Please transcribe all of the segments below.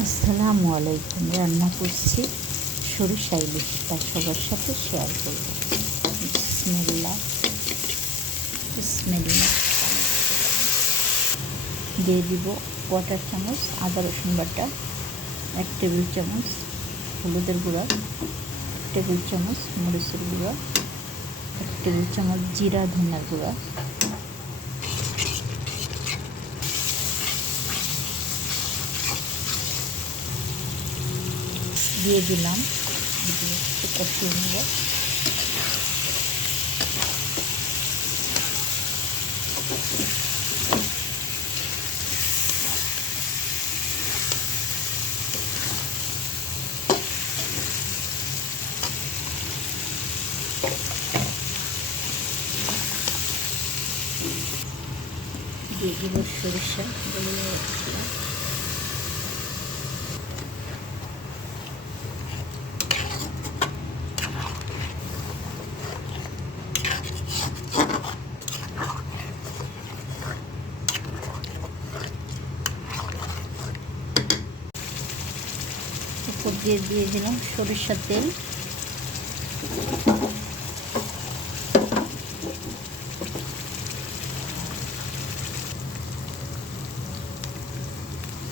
আসসালামু আলাইকুম। রান্না করছি সরিষা ইলিশ, তা সবার সাথে শেয়ার করব। বিসমিল্লাহ বিসমিল্লাহ। দিয়ে দিব কোয়াটার চামচ আদা রসুন বাটা, 1 টেবিল চামচ হলুদের গুঁড়া, 1 টেবিল চামচ মরিচের গুঁড়া, 1 টেবিল চামচ জিরা ধনিয়ার গুঁড়া, দিয়ে দিলাম। একটু কষিয়ে নেব। দিয়ে দিব সরিষা বলে রাখছিলাম। উপর দিয়ে দিলাম সরিষার তেল।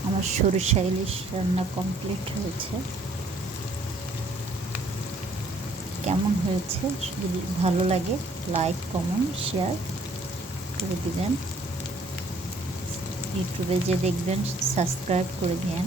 আমার সরিষা ইলিশ রান্না কমপ্লিট হয়েছে। কেমন হয়েছে যদি ভালো লাগে লাইক কমেন্ট শেয়ার করে দিবেন। ইউটিউবে যে দেখবেন সাবস্ক্রাইব করে দিন।